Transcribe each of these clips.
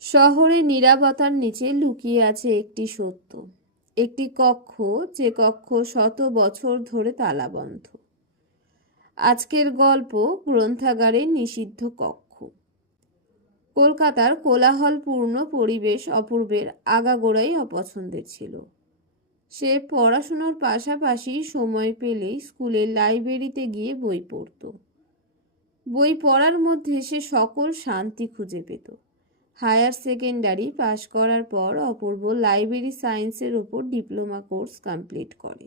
শহরে নিরাপত্তার নিচে লুকিয়ে আছে একটি সত্য, একটি কক্ষ যে কক্ষ শত বছর ধরে তালাবন্ধ। আজকের গল্প গ্রন্থাগারে নিষিদ্ধ কক্ষ। কলকাতার কোলাহলপূর্ণ পরিবেশ অপূর্বের আগাগোড়াই অপছন্দের ছিল। সে পড়াশুনোর পাশাপাশি সময় পেলেই স্কুলের লাইব্রেরিতে গিয়ে বই পড়ত। বই পড়ার মধ্যে সে সকল শান্তি খুঁজে পেত। হায়ার সেকেন্ডারি পাশ করার পর অপূর্ব লাইব্রেরি সায়েন্সের উপর ডিপ্লোমা কোর্স কমপ্লিট করে।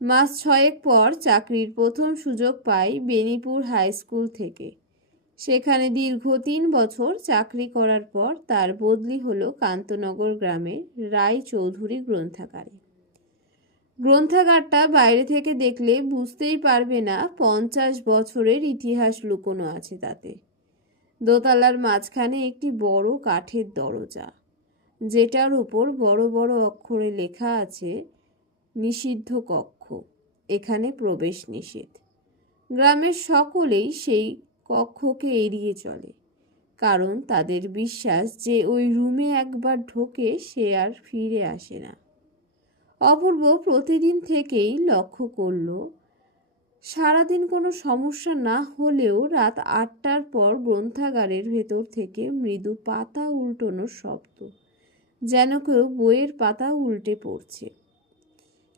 মাস ছয়েক পর চাকরির প্রথম সুযোগ পায় বেনিপুর হাই স্কুল থেকে। সেখানে দীর্ঘ তিন বছর চাকরি করার পর তার বদলি হলো কান্তনগর গ্রামের রায় চৌধুরী গ্রন্থাগারে। গ্রন্থাগারটা বাইরে থেকে দেখলে বুঝতেই পারবে না পঞ্চাশ বছরের ইতিহাস লুকোনো আছে তাতে। দোতলার মাঝখানে একটি বড় কাঠের দরজা, যেটার উপর বড় বড় অক্ষরে লেখা আছে, নিষিদ্ধ কক্ষ, এখানে প্রবেশ নিষেধ। গ্রামের সকলেই সেই কক্ষকে এড়িয়ে চলে, কারণ তাদের বিশ্বাস যে ওই রুমে একবার ঢোকে সে আর ফিরে আসে না। অপূর্ব প্রতিদিন থেকেই লক্ষ্য করল সারাদিন কোনো সমস্যা না হলেও রাত আটটার পর গ্রন্থাগারের ভেতর থেকে মৃদু পাতা উল্টোনোর শব্দ, যেন কেউ বইয়ের পাতা উল্টে পড়ছে।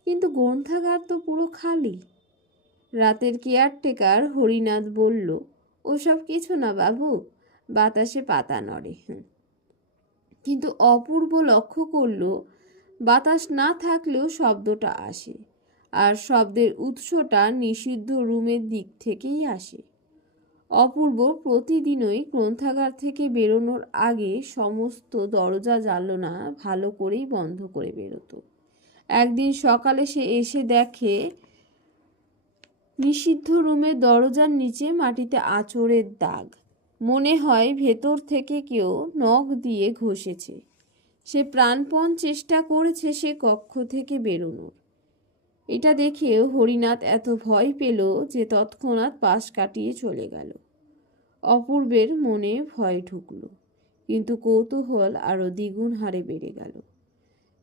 কিন্তু গ্রন্থাগার তো পুরো খালি। রাতের কেয়ারটেকার হরিনাথ বলল, ওসব কিছু না বাবু, বাতাসে পাতা নড়ে। কিন্তু অপূর্ব লক্ষ্য করল, বাতাস না থাকলেও শব্দটা আসে। আর শব্দের উৎসটা নিষিদ্ধ রুমের দিক থেকেই আসে। অপূর্ব প্রতিদিনই গ্রন্থাগার থেকে বেরোনোর আগে সমস্ত দরজা জানলা ভালো করেই বন্ধ করে বেরোতো। একদিন সকালে সে এসে দেখে, নিষিদ্ধ রুমের দরজার নিচে মাটিতে আঁচড়ের দাগ। মনে হয় ভেতর থেকে কেউ নখ দিয়ে ঘষেছে। সে প্রাণপণ চেষ্টা করেছে সে কক্ষ থেকে বেরোনোর। এটা দেখে হরিনাথ এত ভয় পেল যে তৎক্ষণাৎ পাশ কাটিয়ে চলে গেল। অপূর্বের মনে ভয় ঢুকলো, কিন্তু কৌতূহল আরও দ্বিগুণ হারে বেড়ে গেল।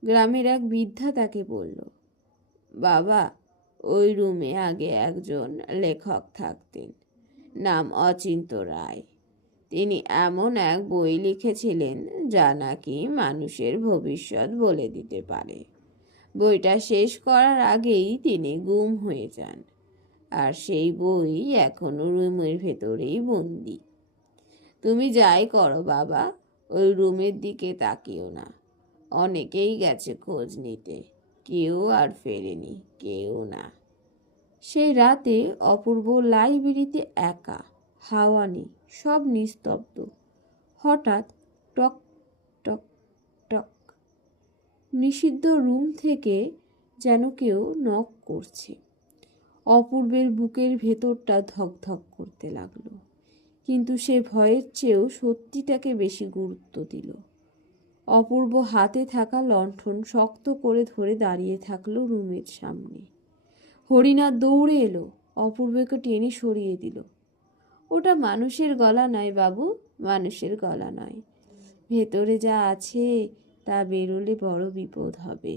গ্রামের এক বৃদ্ধা তাকে বলল, বাবা, ওই রুমে আগে একজন লেখক থাকতেন, নাম অচিন্ত রায়। তিনি এমন এক বই লিখেছিলেন যা নাকি মানুষের ভবিষ্যৎ বলে দিতে পারে। বইটা শেষ করার আগেই তিনি গুম হয়ে যান। আর সেই বই এখনও রুমের ভেতরেই বন্দি। তুমি যাই করো বাবা, ওই রুমের দিকে তাকিও না। অনেকেই গেছে খোঁজ নিতে। কেউ আর ফেরেনি, কেউ না। সেই রাতে অপূর্ব লাইব্রেরিতে একা, হাওয়া নেই, সব নিস্তব্ধ। হঠাৎ টক নিষিদ্ধ রুম থেকে যেন কেউ নক করছে। অপূর্বের বুকের ভেতরটা ধকধক করতে লাগল। কিন্তু সে ভয়ের চেয়েও সত্যিটাকে বেশি গুরুত্ব দিল। অপূর্ব হাতে থাকা লণ্ঠন শক্ত করে ধরে দাঁড়িয়ে থাকল রুমের সামনে। হরিনাথ দৌড়ে এলো, অপূর্বকে টেনে সরিয়ে দিল। ওটা মানুষের গলা নয় বাবু, মানুষের গলা নয়। ভেতরে যা আছে তা বেরোলে বড় বিপদ হবে।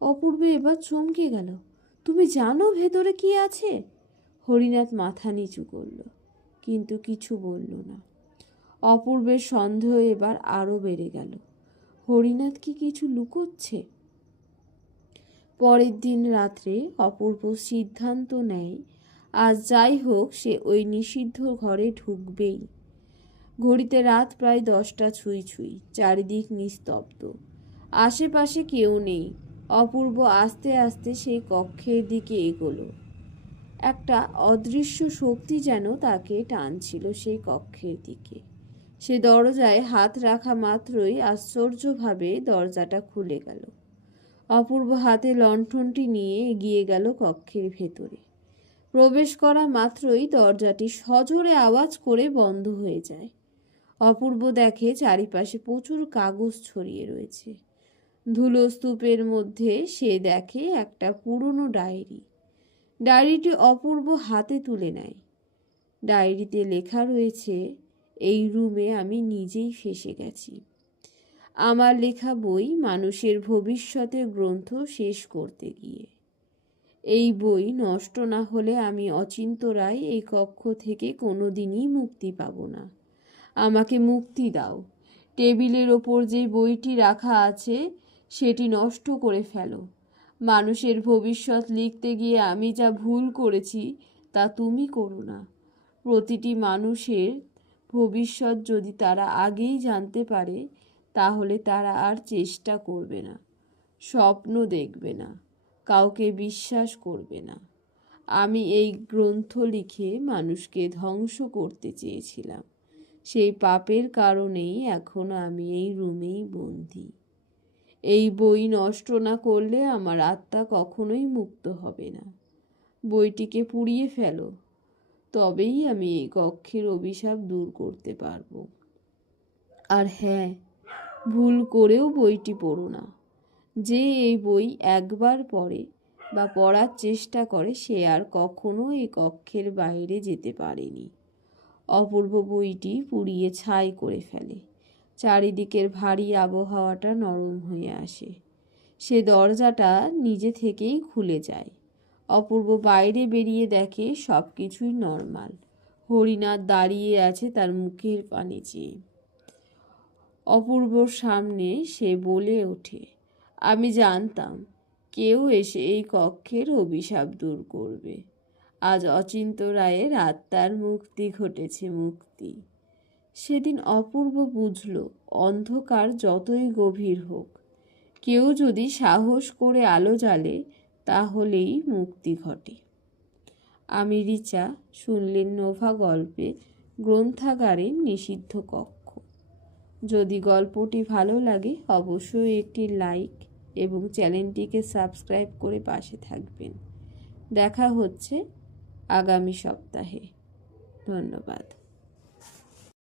অপূর্ব এবার চমকে গেল। তুমি জানো ভেতরে কি আছে? হরিনাথ মাথা নিচু করল, কিন্তু কিছু বলল না। অপূর্বের সন্দেহ এবার আরও বেড়ে গেল। হরিনাথ কি কিছু লুকোচ্ছে? পরের দিন রাত্রে অপূর্ব সিদ্ধান্ত নেয়, আজ যাই হোক সে ওই নিষিদ্ধ ঘরে ঢুকবেই। ঘড়িতে রাত প্রায় দশটা ছুঁই ছুঁই, চারিদিক নিস্তব্ধ। আশেপাশে কেউ নেই। অপূর্ব আস্তে আস্তে সেই কক্ষের দিকে এগোলো। একটা অদৃশ্য শক্তি যেন তাকে টানছিল সেই কক্ষের দিকে। সে দরজায় হাত রাখা মাত্রই আশ্চর্যভাবে দরজাটা খুলে গেল। অপূর্ব হাতে লণ্ঠনটি নিয়ে এগিয়ে গেল কক্ষের ভেতরে। প্রবেশ করা মাত্রই দরজাটি সজোরে আওয়াজ করে বন্ধ হয়ে যায়। অপূর্ব দেখে চারিপাশে প্রচুর কাগজ ছড়িয়ে রয়েছে। ধুলো স্তূপের মধ্যে সে দেখে একটা পুরনো ডায়েরি। ডায়েরিটি অপূর্ব হাতে তুলে নেয়। ডায়েরিতে লেখা রয়েছে, এই রুমে আমি নিজেই ফেসে গেছি। আমার লেখা বই মানুষের ভবিষ্যতের গ্রন্থ শেষ করতে গিয়ে। এই বই নষ্ট না হলে আমি অচিন্ত রায় এই কক্ষ থেকে কোনো দিনই মুক্তি পাব না। আমাকে মুক্তি দাও। টেবিলের ওপর যে বইটি রাখা আছে, সেটি নষ্ট করে ফেলো। মানুষের ভবিষ্যৎ লিখতে গিয়ে আমি যা ভুল করেছি, তা তুমি করো না। প্রতিটি মানুষের ভবিষ্যৎ যদি তারা আগেই জানতে পারে, তাহলে তারা আর চেষ্টা করবে না, স্বপ্ন দেখবে না, কাউকে বিশ্বাস করবে না। আমি এই গ্রন্থ লিখে মানুষকে ধ্বংস করতে চেয়েছিলাম। সেই পাপের কারণেই এখন আমি এই রুমেই বন্দি। এই বই নষ্ট না করলে আমার আত্মা কখনোই মুক্ত হবে না। বইটিকে পুড়িয়ে ফেলো, তবেই আমি এই কক্ষের অভিশাপ দূর করতে পারব। আর হ্যাঁ ভুল করেও বইটি পড়ো না। যে এই বই একবার পড়ে বা পড়ার চেষ্টা করে সে আর কখনো এই কক্ষের বাইরে যেতে পারেনি। অপূর্ব বইটি পুড়িয়ে ছাই করে ফেলে। চারিদিকের ভারী আবহাওয়াটা নরম হয়ে আসে। সে দরজাটা নিজে থেকেই খুলে যায়। অপূর্ব বাইরে বেরিয়ে দেখে সব কিছুই নর্মাল। হরিনাথ দাঁড়িয়ে আছে তার মুখের পানি চেয়ে। অপূর্বর সামনে সে বলে ওঠে, আমি জানতাম, কেউ এসে এই কক্ষের অভিশাপ দূর করবে। আজ অচিন্ত রায়ের আত্মার মুক্তি ঘটেছে মুক্তি। সেদিন অপূর্ব বুঝল, অন্ধকার যতই গভীর হোক, কেউ যদি সাহস করে আলো জ্বালে, তাহলেই মুক্তি ঘটে। আমি রিচা, শুনলেন নোভা গল্পে গ্রন্থাগারের নিষিদ্ধ কক্ষ। যদি গল্পটি ভালো লাগে, অবশ্যই একটি লাইক এবং চ্যানেলটিকে সাবস্ক্রাইব করে পাশে থাকবেন। দেখা হচ্ছে আগামী সপ্তাহে। ধন্যবাদ।